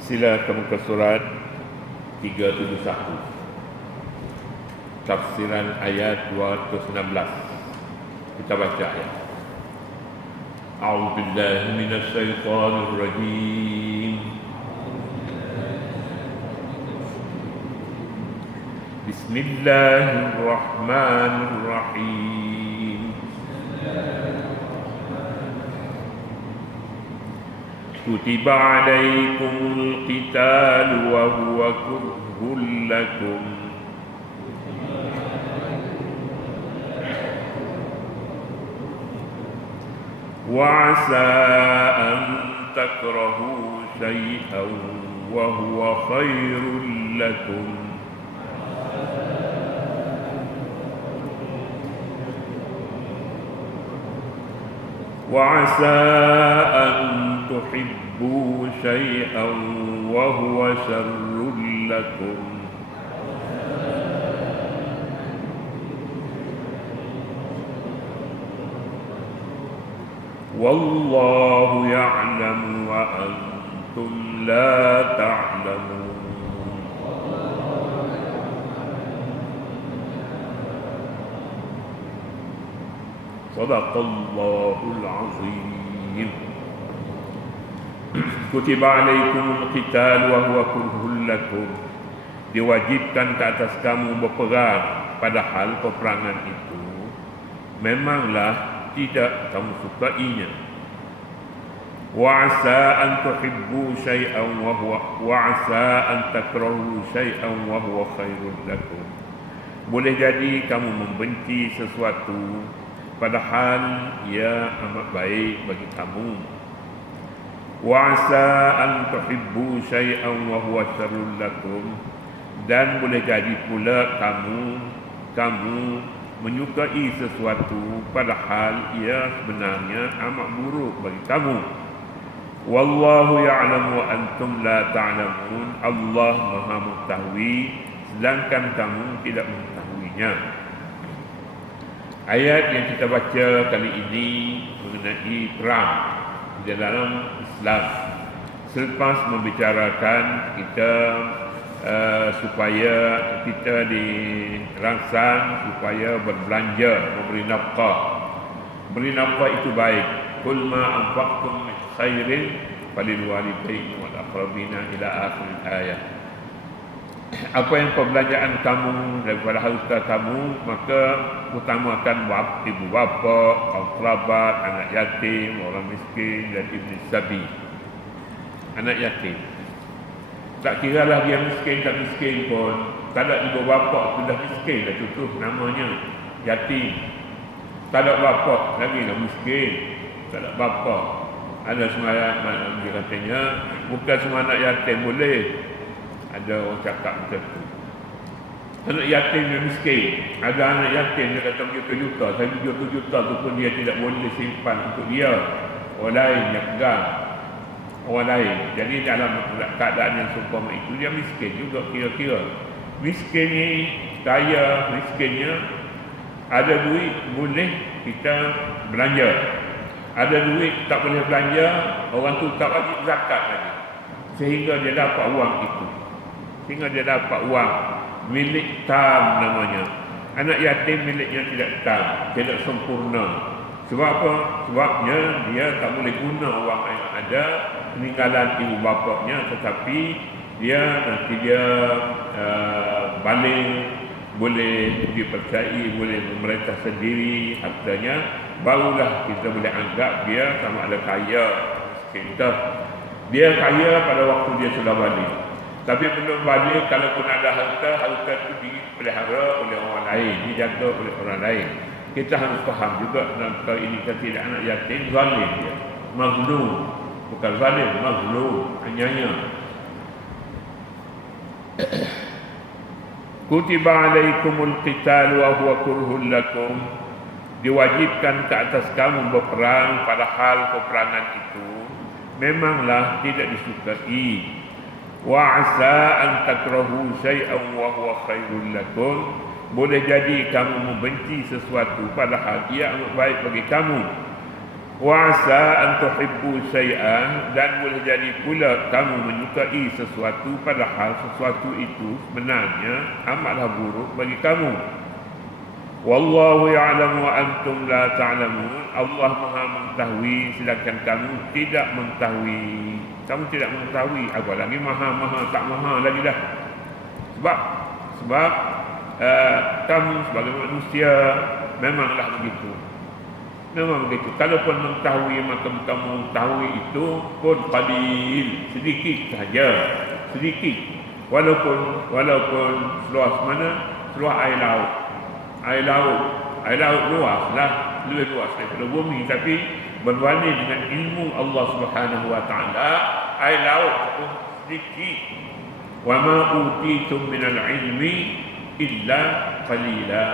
Sila kamu ke surat 371, tafsiran ayat 216. Kita baca ayat. A'udzubillahi minasyaitonir rajim. Bismillahirrahmanirrahim. كتب عليكم القتال وهو كره لكم وعسى أن تكرهوا شيئا وهو خير لكم وعسى أن تحبوا شيئا وهو شر لكم والله يعلم وأنتم لا تعلمون صدق الله العظيم. Kutiba alaikumul qital wa huwa kurhul lakum. Diwajibkan ke atas kamu berperang, padahal peperangan itu memanglah tidak kamu sukainya. Wa asa an tuhibbu syai'an wa asa an takrahu syai'an wa huwa khairul lakum. Boleh jadi kamu membenci sesuatu padahal ia amat baik bagi kamu. Wa asa an tuhibbu syai'an wa huwa syarrul lakum, dan boleh jadi pula kamu menyukai sesuatu padahal ia sebenarnya amat buruk bagi kamu. Wallahu ya'lamu wa antum la ta'lamun. Allah Maha mengetahui sedangkan kamu tidak mengetahuinya. Ayat yang kita baca kali ini mengenai perang di dalam Islam. Selepas membicarakan kita supaya kita dirangsang supaya berbelanja, memberi nafkah. Beri nafkah itu baik. Kul ma anfaqtum min khairin falil walidaini wal aqrabina ila akhir ayat. Apa yang perbelanjaan kamu daripada harta kamu, maka utamakan ibu bapa, kaum kerabat, anak yatim, orang miskin dan ibn sabi. Anak yatim, tak kira lah dia miskin tak miskin pun, tak ada ibu bapa sudah miskin dah, contoh namanya yatim. Tak ada bapa lagi dah miskin, tak ada bapa. Ada semua dia katanya bukan semua anak yatim boleh. Ada orang cakap macam tu. Anak yatim yang miskin, ada anak yatim dia kata juta-juta, saya juta-juta tu pun dia tidak boleh simpan untuk dia, orang lain yang pegang, orang lain. Jadi dalam keadaan yang seumpama itu dia miskin juga kira-kira. Miskin ni kaya, miskinnya ada duit boleh kita belanja, ada duit tak boleh belanja, orang tu tak wajib zakat lagi, sehingga dia dapat uang itu, sehingga dia dapat uang milik tam namanya. Anak yatim miliknya tidak tam, tidak sempurna. Sebab apa? Sebabnya dia tak boleh guna uang yang ada peninggalan ibu bapanya, tetapi nanti dia balik, boleh dipercayai, boleh memerintah sendiri hartanya, barulah kita boleh anggap dia sama ada kaya. Kita dia kaya pada waktu dia sudah balik. Tapi belum balik, kalaupun ada harta itu dipelihara oleh orang lain, dijaga oleh orang lain. Kita harus faham juga dalam perkara ini, tidak anak yatim zalim dia, mazlum, bukan zalim, mazlum, anyanya. Kutiba alaikumul qital wa huwa kurhul lakum. Diwajibkan ke atas kamu berperang, padahal peperangan itu memanglah tidak disukai. Wa asa an takrahu syai'an wa huwa khairul lakum. Boleh jadi kamu membenci sesuatu padahal ia amat baik bagi kamu. Wa asa an tuhibbu syai'an, dan boleh jadi pula kamu menyukai sesuatu padahal sesuatu itu sebenarnya amatlah buruk bagi kamu. Wallahu ya'lamu wa antum la ta'lamun. Allah Maha mengetahui sedangkan kamu tidak mengetahui. Kamu tidak mengetahui, apalagi maha tak maha lagi dah. Sebab kamu sebagai manusia memanglah begitu. Memang begitu. Kalaupun mengetahui, maka kamu mengetahui itu pun qalil, sedikit saja, sedikit. Walaupun seluas mana? Seluas air laut. Air laut luaslah, lebih luas daripada bumi, tapi berbanding dengan ilmu Allah Subhanahu wa taala, air laut pun sedikit. Wa ma utitum minal ilmi illa qalila.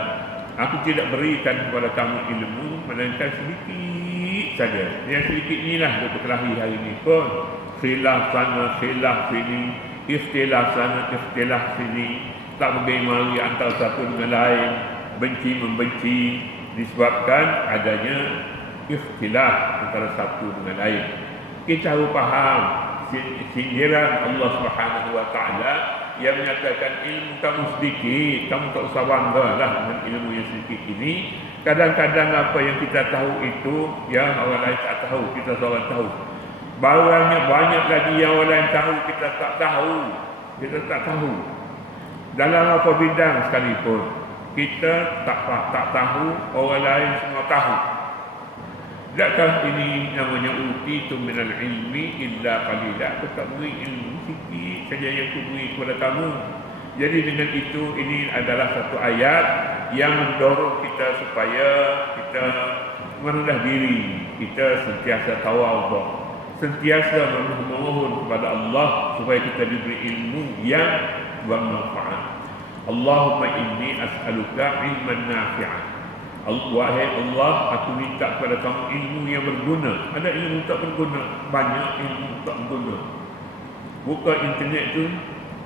Aku tidak berikan kepada kamu ilmu melainkan sedikit saja. Yang sedikit inilah yang berkelahi hari ini pun. Khilaf sana, khilaf sini, ikhtilaf sana, ikhtilaf sini, tak bergema antara satu dengan lain, benci membenci disebabkan adanya ikhtilaf antara satu dengan lain. Kita harus faham sindiran Allah Subhanahu wa taala yang menyatakan ilmu kamu sedikit, kamu tak usah banggalah dengan ilmu yang sedikit ini. Kadang-kadang apa yang kita tahu itu yang orang lain tak tahu, kita seorang tahu. Banyak lagi yang orang lain tahu, kita tak tahu. Kita tak tahu. Dalam apa bidang sekalipun, kita tak tahu, orang lain semua tahu. Tidakkah ini namanya utitum minal ilmi illa qalila? Aku tak beri ilmu sikit saja yang aku beri kepada kamu. Jadi dengan itu, ini adalah satu ayat yang mendorong kita supaya kita merendah diri, kita sentiasa tawadhu, sentiasa memohon kepada Allah supaya kita diberi ilmu yang bermanfaat. Allahumma inni as'aluka ilman nafi'an. Wahai Allah, aku minta kepada kamu ilmu yang berguna. Ada ilmu tak berguna, banyak ilmu tak berguna. Buka internet tu,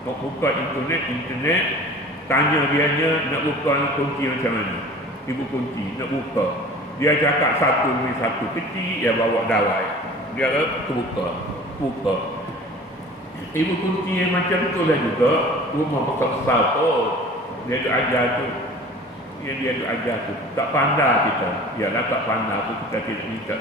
buka internet, tanya dianya nak buka kunci macam mana. Ibu kunci nak buka, dia cakap satu demi satu, kecil dia bawa dawai, dia buka. Ibu kunci yang macam tu lah juga, rumah besar tu, dia tu ajar tu. Yang dia tu ajar tu tak pandai kita. Yalah tak pandai tu kita tidak minta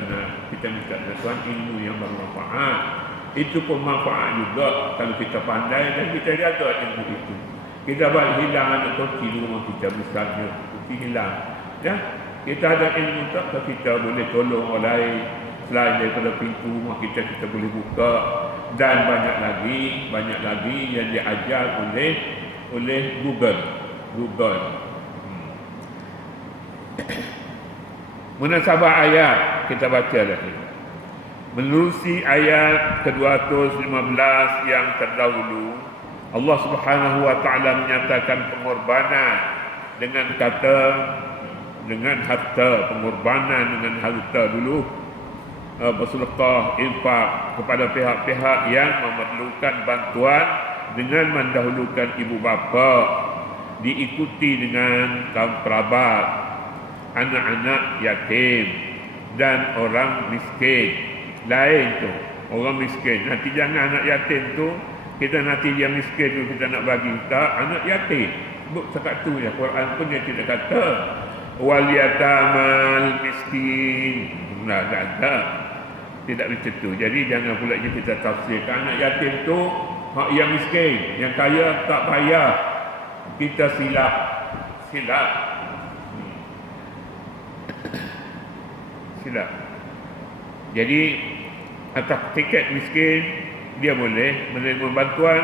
kita minta Tuhan ilmu yang bermanfaat. Itu pun manfaat juga kalau kita pandai dan kita jaga ilmu itu. Kita buat hilang anak kunci di rumah kita misalnya, kunci hilang. Ya, kita ada ilmu tak, kita boleh tolong orang lain selain daripada pintu rumah kita boleh buka, dan banyak lagi yang diajar oleh Google. Munasabah ayat kita baca lagi. Menerusi ayat ke-215 yang terdahulu, Allah Subhanahu wa taala menyatakan pengorbanan dengan harta, pengorbanan dengan harta dulu, bersedekah, infak kepada pihak-pihak yang memerlukan bantuan dengan mendahulukan ibu bapa, diikuti dengan kaum kerabat, anak-anak yatim dan orang miskin. Lain tu orang miskin. Nanti jangan anak yatim tu kita nanti dia miskin tu kita nak bagi, tak, anak yatim. Sebut cakap tu ya, Quran pun dia tidak kata wal yatamal miskin. Tak ada. Tidak macam tu. Jadi jangan pula kita tafsirkan anak yatim tu hak yang miskin, yang kaya tak payah. Kita silap. Jadi atas tiket miskin dia boleh menerima bantuan,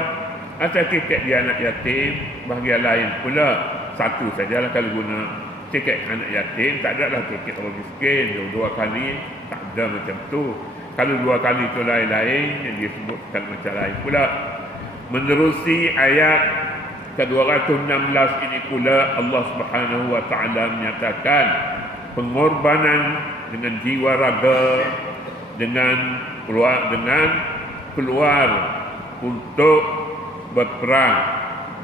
atas tiket dia anak yatim bahagian lain pula. Satu sajalah kalau guna tiket anak yatim, tak ada lah tiket orang miskin dua kali, tak ada macam tu. Kalau dua kali itu lain-lain, yang dia sebutkan macam lain pula. Menerusi ayat ke-216 ini pula Allah Subhanahu wa taala menyatakan pengorbanan dengan jiwa raga, dengan keluar untuk berperang.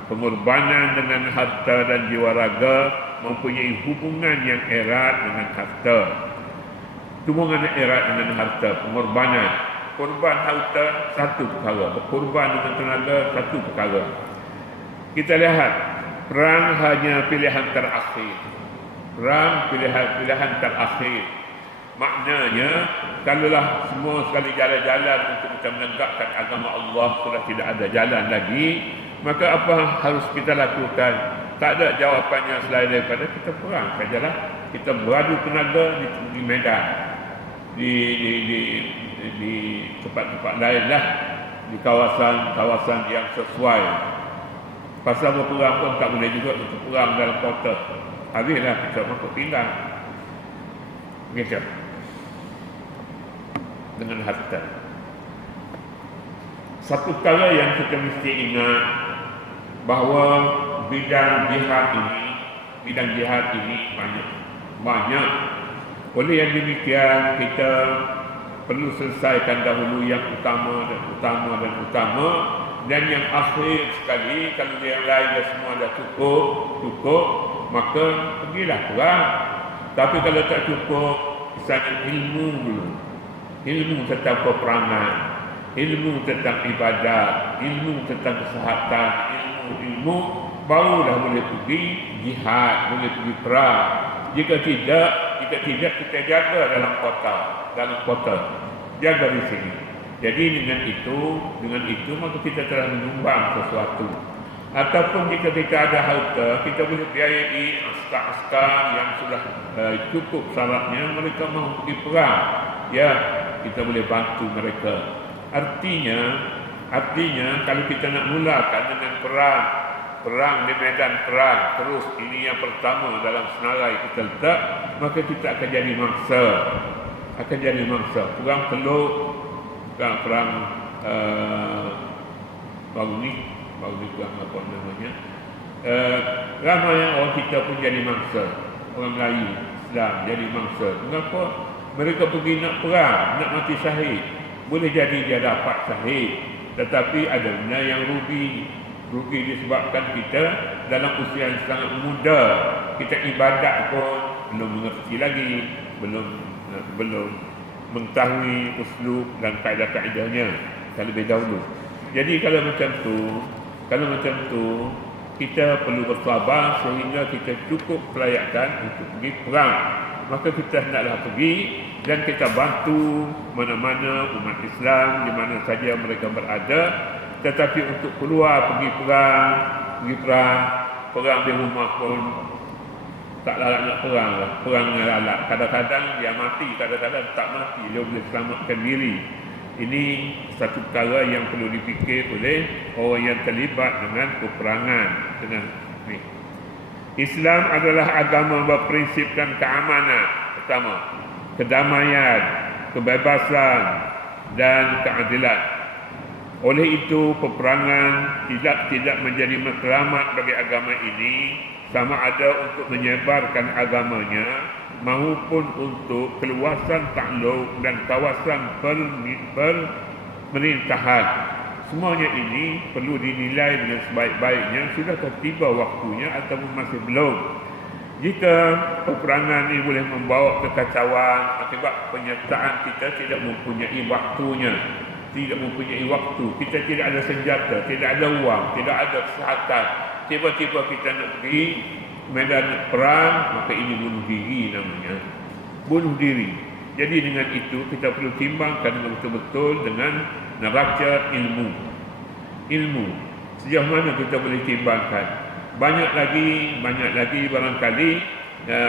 Pengorbanan dengan harta dan jiwa raga mempunyai hubungan yang erat dengan harta. Tumbuhan erat dengan harta, pengorbanan. Korban harta satu perkara, berkorban dengan tenaga satu perkara. Kita lihat, perang hanya pilihan terakhir. Perang pilihan terakhir. Maknanya, kalaulah semua sekali jalan-jalan untuk kita menegakkan agama Allah sudah tidak ada jalan lagi, maka apa harus kita lakukan? Tak ada jawapannya selain daripada kita perang sajalah. Kita beradu tenaga di medan, di tempat-tempat lain lah, di kawasan yang sesuai. Pasal berperang pun tak boleh juga kita perang dalam kota. Habislah kita masuk pinggang. Begitu. Dengan harta. Satu perkara yang kita mesti ingat, bahawa bidang jihad ini banyak. Oleh yang demikian, kita perlu selesaikan dahulu yang utama, dan yang akhir sekali, kalau yang lain dah semua dah cukup, maka pergilah perang. Tapi kalau tak cukup, misalnya ilmu tentang peperangan, ilmu tentang ibadat, ilmu tentang kesihatan, ilmu barulah boleh pergi jihad, boleh pergi perang. Jika tidak kita jaga dalam kota, jaga di sini. Jadi dengan itu maka kita telah menyumbang sesuatu. Ataupun jika kita ada harta, kita boleh biayai askar-askar yang sudah cukup syaratnya, mereka mahu pergi perang. Ya, kita boleh bantu mereka. Artinya kalau kita nak mulakan dengan perang di medan perang, terus ini yang pertama dalam senarai kita letak, maka kita akan jadi mangsa. Perang teluk, perang baru ni perang apa namanya, ramai orang kita pun jadi mangsa. Orang Melayu, Islam jadi mangsa. Mengapa? Mereka pergi nak perang, nak mati syahid. Boleh jadi dia dapat syahid, tetapi ada benda yang rugi disebabkan kita dalam usia yang sangat muda. Kita ibadat pun belum mengerti lagi, belum mengetahui uslub dan kaedah-kaedahnya terlebih dahulu. Jadi kalau macam tu kita perlu bersabar sehingga kita cukup kelayakan untuk pergi perang. Maka kita hendaklah pergi dan kita bantu mana-mana umat Islam di mana saja mereka berada. Tetapi untuk keluar pergi perang di rumah pun tak larat nak perang lah. Perang larat. Kadang-kadang dia mati, kadang-kadang tak mati. Dia boleh selamatkan diri. Ini satu perkara yang perlu dipikir oleh orang yang terlibat dengan peperangan. Islam adalah agama berprinsipkan keamanan. Pertama, kedamaian, kebebasan dan keadilan. Oleh itu, peperangan tidak menjadi matlamat bagi agama ini, sama ada untuk menyebarkan agamanya maupun untuk keluasan takluk dan kawasan pemerintahan. Semuanya ini perlu dinilai dengan sebaik-baiknya, sudahkah tiba waktunya ataupun masih belum. Jika peperangan ini boleh membawa kekacauan akibat penyertaan kita tidak mempunyai waktu, kita tidak ada senjata, tidak ada wang, tidak ada kesihatan, tiba-tiba kita nak pergi medan perang, maka ini bunuh diri namanya. Bunuh diri. Jadi dengan itu kita perlu timbangkan dengan betul-betul dengan neraca ilmu. Sejauh mana kita boleh timbangkan? Banyak lagi barangkali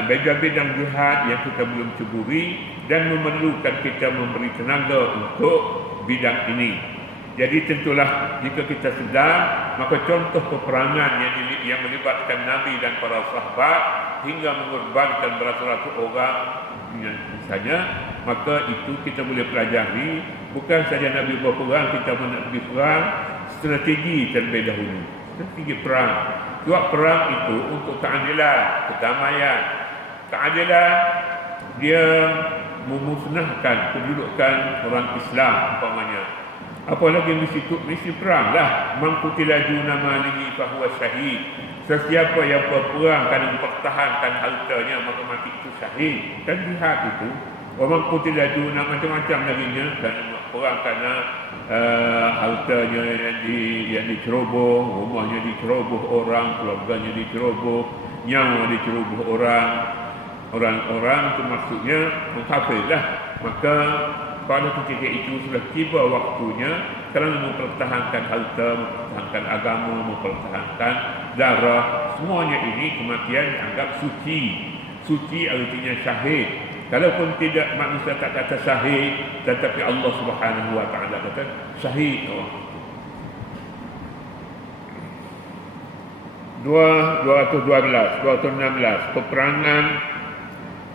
bidang jihad yang kita belum ceburi dan memerlukan kita memberi tenaga untuk bidang ini. Jadi tentulah jika kita sedar, maka contoh peperangan yang melibatkan Nabi dan para sahabat hingga mengorbankan beratus-ratus orang misalnya, maka itu kita boleh pelajari. Bukan saja Nabi berperang, kita nak pergi perang, strategi terlebih dahulu. Strategi perang. Sebab perang itu untuk keadilan, kedamaian. Keadilan dia memusnahkan kedudukan orang Islam umpamanya. Apalagi mesti perang lah. Man qutila duna malihi fahuwa syahid. Sesiapa yang berperang kerana mempertahankan hartanya, maka mati itu syahid. Dan jihad itu Orang qutila duna macam-macam laginya kerana perang, kerana hartanya yang diceroboh, rumahnya diceroboh orang, keluarganya diceroboh, nyawa diceroboh orang-orang itu maksudnya mengkafirlah. Maka pada ketika itu sudah tiba waktunya kerana mempertahankan harta, mempertahankan agama, mempertahankan darah, semuanya ini kematian dianggap suci. Suci artinya syahid. Kalaupun tidak, manusia tak kata syahid, tetapi Allah Subhanahu wa taala kata syahid. 216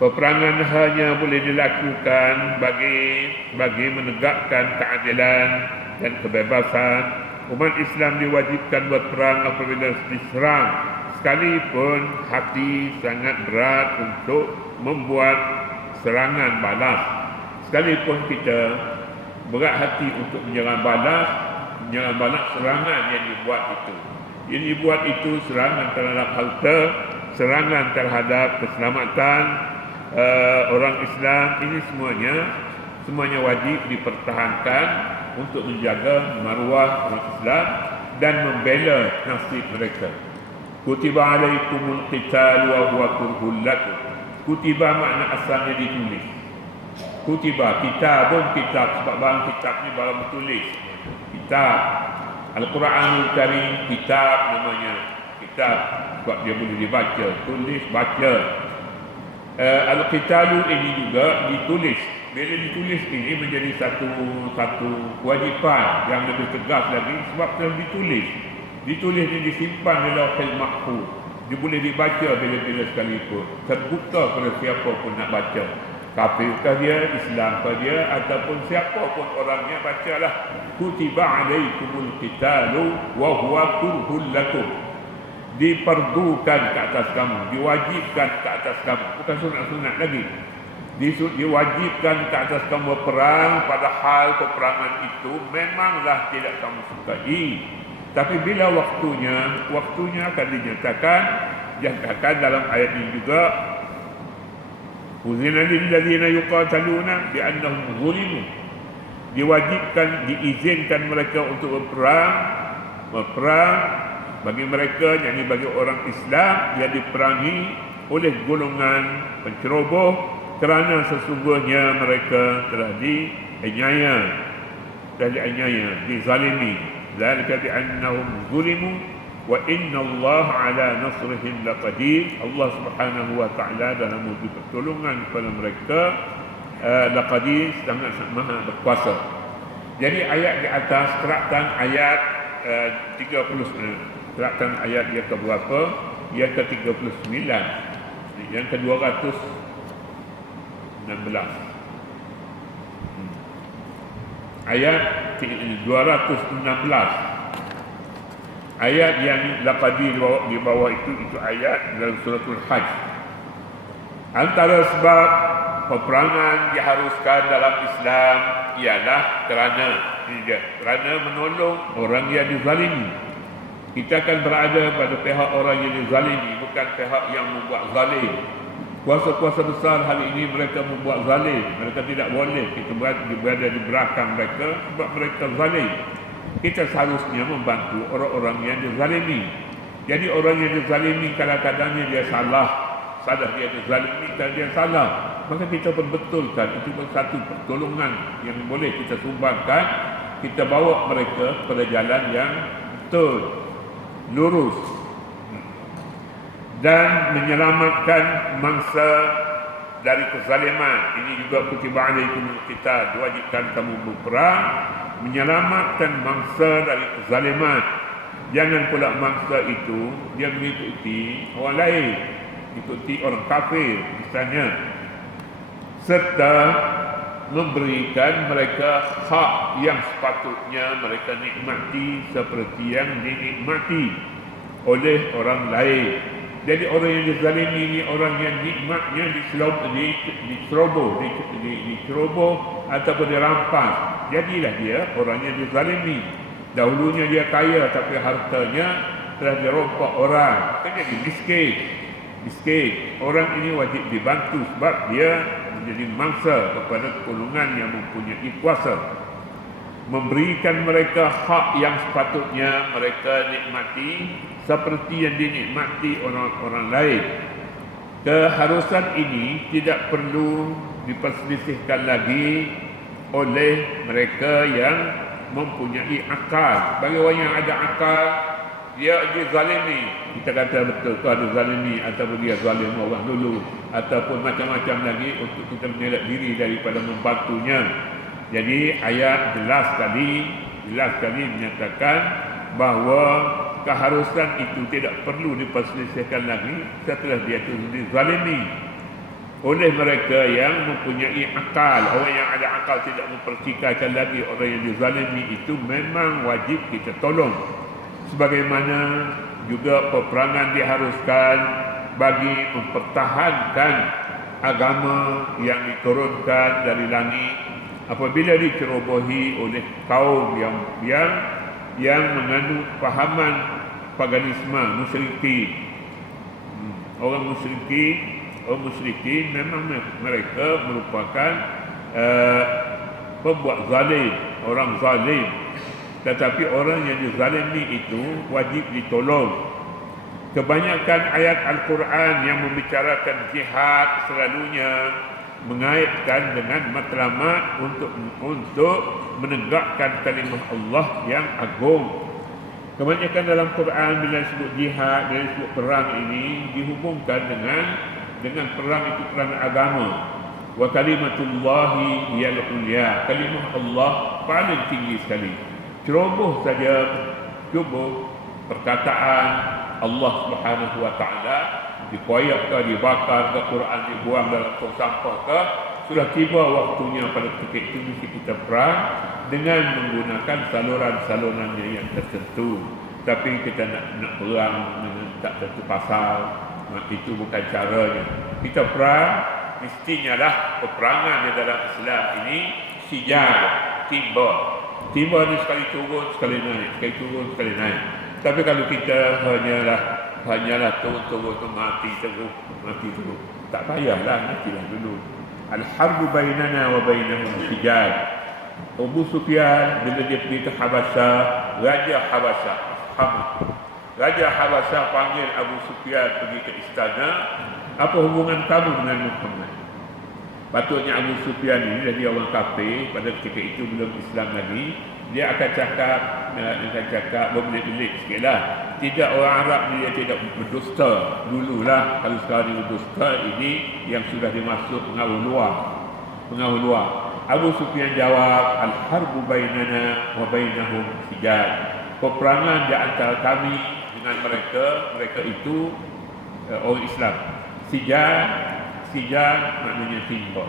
peperangan hanya boleh dilakukan bagi menegakkan keadilan dan kebebasan. Umat Islam diwajibkan berperang apabila diserang, sekalipun hati sangat berat untuk membuat serangan balas. Sekalipun kita berat hati untuk menyerang balas serangan yang dibuat itu. Yang dibuat itu serangan terhadap harta, serangan terhadap keselamatan orang Islam. Ini semuanya wajib dipertahankan untuk menjaga maruah orang Islam dan membela nasib mereka. Kutiba alaikumul qital wa huwa kurhul lakum. Kutiba makna asalnya ditulis. Kutiba, kitabun, kitab, sebab barang kitab ni barang bertulis. Kitab Al-Quranul Karim, kitab namanya. Kitab sebab dia boleh dibaca, tulis, baca. Al-Qitalu ini juga ditulis. Bila ditulis ini menjadi satu kewajipan yang lebih tegas lagi sebab telah ditulis. Ditulis ini disimpan di Lauhul Mahfuz. Dia boleh dibaca bila-bila sekalipun. Terbuka pada siapa pun nak baca. Kafirkah dia, Islamkah dia, ataupun siapa pun orangnya, bacalah. Kutiba alaikumul qitalu wa huwa kurhul lakum. Diperdukan ke atas kamu, diwajibkan ke atas kamu, bukan sunat-sunat lagi. Diwajibkan ke atas kamu berperang, padahal peperangan itu memanglah tidak kamu sukai. Tapi bila waktunya akan dinyatakan dalam ayat ini juga. Uzina lil ladzina yuqataluna bi annahum zulimu. Diwajibkan, diizinkan mereka untuk berperang bagi mereka, yakni bagi orang Islam yang diperangi oleh golongan penceroboh, kerana sesungguhnya mereka telah dianiaya, dizalimi. Zalika bi annahum zulimu wa inna Allah ala nasrihim laqadir. Allah Subhanahu wa taala dalam memberi pertolongan kepada mereka laqadir, sangat maha berkuasa. Jadi ayat di atas terangkan ayat 39, terangkan ayat yang ke berapa? Yang ke 39, yang ke 216. Ayat 216. Ayat yang laqadi di bawah itu ayat dalam suratul Hajj. Antara sebab peperangan diharuskan dalam Islam ialah kerana menolong orang yang dizalimi. Kita akan berada pada pihak orang yang dizalimi, bukan pihak yang membuat zalim. Kuasa-kuasa besar hari ini mereka membuat zalim. Mereka tidak boleh kita berada di belakang mereka sebab mereka zalim. Kita seharusnya membantu orang-orang yang dizalimi. Jadi orang yang dizalimi kadang-kadangnya dia sadar dia dizalimi dan dia salah. Maka kita perbetulkan, itu pun satu pertolongan yang boleh kita sumbangkan. Kita bawa mereka pada jalan yang betul, lurus, dan menyelamatkan mangsa dari kezaliman. Ini juga kutiba alaikumul qital, diwajibkan kamu berperang, menyelamatkan mangsa dari kezaliman. Jangan pula mangsa itu dia mengikuti orang lain, mengikuti orang kafir misalnya, serta memberikan mereka hak yang sepatutnya mereka nikmati seperti yang dinikmati oleh orang lain. Jadi orang yang dizalimi ini orang yang nikmatnya diceroboh ataupun dirampas. Jadilah dia orang yang dizalimi. Dahulunya dia kaya tapi hartanya telah dirompak orang, maka jadi miskin. Orang ini wajib dibantu sebab dia menjadi mangsa kepada golongan yang mempunyai kuasa, memberikan mereka hak yang sepatutnya mereka nikmati seperti yang dinikmati orang-orang lain. Keharusan ini tidak perlu diperselisihkan lagi oleh mereka yang mempunyai akal. Bagi orang yang ada akal, dia zalimi, kita kata betul tu ada zalimi, ataupun dia zalim orang dulu, ataupun macam-macam lagi untuk kita menelak diri daripada membantunya. Jadi ayat jelas sekali menyatakan bahawa keharusan itu tidak perlu diperselisihkan lagi setelah dia itu dizalimi oleh mereka yang mempunyai akal. Orang yang ada akal tidak mempertikaikan lagi orang yang dizalimi itu memang wajib kita tolong. Sebagaimana juga peperangan diharuskan bagi mempertahankan agama yang diturunkan dari langit apabila dicerobohi oleh kaum yang menganut fahaman paganisme, musyrikin. Orang musyrikin memang mereka merupakan pembuat zalim, orang zalim. Tetapi orang yang dizalimi itu wajib ditolong. Kebanyakan ayat Al-Quran yang membicarakan jihad selalunya mengaitkan dengan matlamat untuk menegakkan kalimah Allah yang agung. Kebanyakan dalam Quran bila disebut jihad, bila disebut perang ini dihubungkan dengan perang itu kerana agama. Wa kalimatullahi hiyal ulya. Kalimah Allah paling tinggi sekali. Ceroboh saja perkataan Allah Subhanahu wa taala dikoyak ke, dibakar ke, Quran dibuang dalam tong sampah ke, sudah tiba waktunya pada ketika itu mesti kita perang dengan menggunakan saluran-salurannya yang tertentu. Tapi kita nak perang dengan tak tentu pasal, itu bukan caranya. Kita perang mestinya lah peperangan di dalam Islam ini sijar, timba. Timba ni sekali turun, sekali naik, sekali turun, sekali naik. Tapi kalau kita hanyalah turun-turun tu mati terus. Tak payahlah, matilah dulu. Al-harbu bainana wa bainahum sijar. Abu Sufyan bila dia pergi ke Habasyah, Raja Habasyah panggil Abu Sufyan pergi ke istana. Apa hubungan kamu dengan Muhammad? Patutnya Abu Sufyan ini dia orang kafir pada ketika itu belum Islam lagi. Dia akan cakap berbelit-belit sikitlah. Tidak, orang Arab dia tidak berdusta dululah. Kalau sekarang dia berdusta, ini yang sudah dimasuk pengaruh luar. Abu Sufyan jawab, al-harbu bainana wa bainahum sijar. Peperangan di antara kami dengan mereka itu orang Islam. Sijar maknanya timba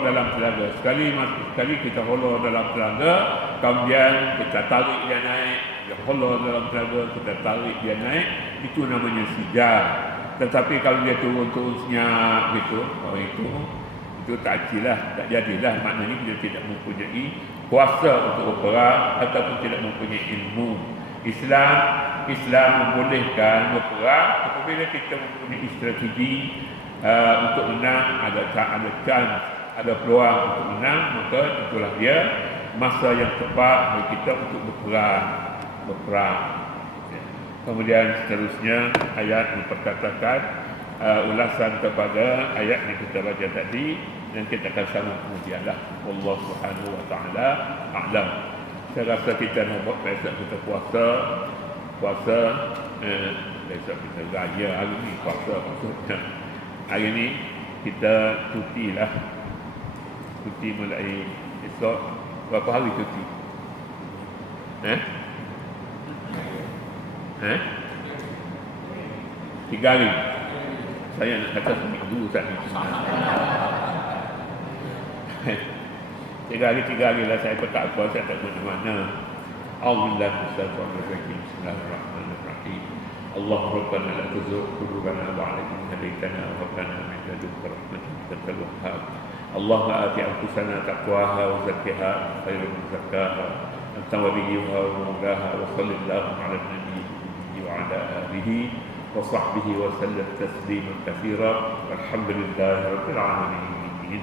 dalam telaga. Sekali kita holor dalam telaga, kemudian kita tarik dia naik, dia holor dalam telaga, kita tarik dia naik, itu namanya sijar. Tetapi kalau dia turun senyap gitu, itu tak jadilah. Maknanya dia tidak mempunyai kuasa untuk berperang ataupun tidak mempunyai ilmu. Islam membolehkan berperang apabila kita mempunyai strategi untuk menang, ada chance, ada peluang untuk menang, maka itulah dia masa yang tepat bagi kita untuk berperang. Kemudian seterusnya ayat memperkatakan ulasan kepada ayat yang kita baca tadi, dan kita akan sambung kemudianlah. Allah Subhanahu wa taala a'lam. Saya rasa kita nak buat besok kita puasa besok kita raya hari ni, puasa maksudnya. Hari ni kita cuti mulai esok. Berapa hari cuti? 3 hari. Saya nak kata seminggu saja. 3 hari lah saya tak apa, saya tak mana-mana. Alhamdulillah, Bismillahirrahmanirrahim. Allah Rabbana la tuzigh qulubana ba'da idh hadaytana wa hab lana min ladunka rahmatan innaka antal wahhab. Allahumma ati anfusana taqwaha wa zakkiha khairun min zakkaha anta waliyuha wa mawlaha wa sallallahu ala nabiyyina wa ala alihi وصحبه وسلم تسليما كثيرا والحمد لله رب العالمين.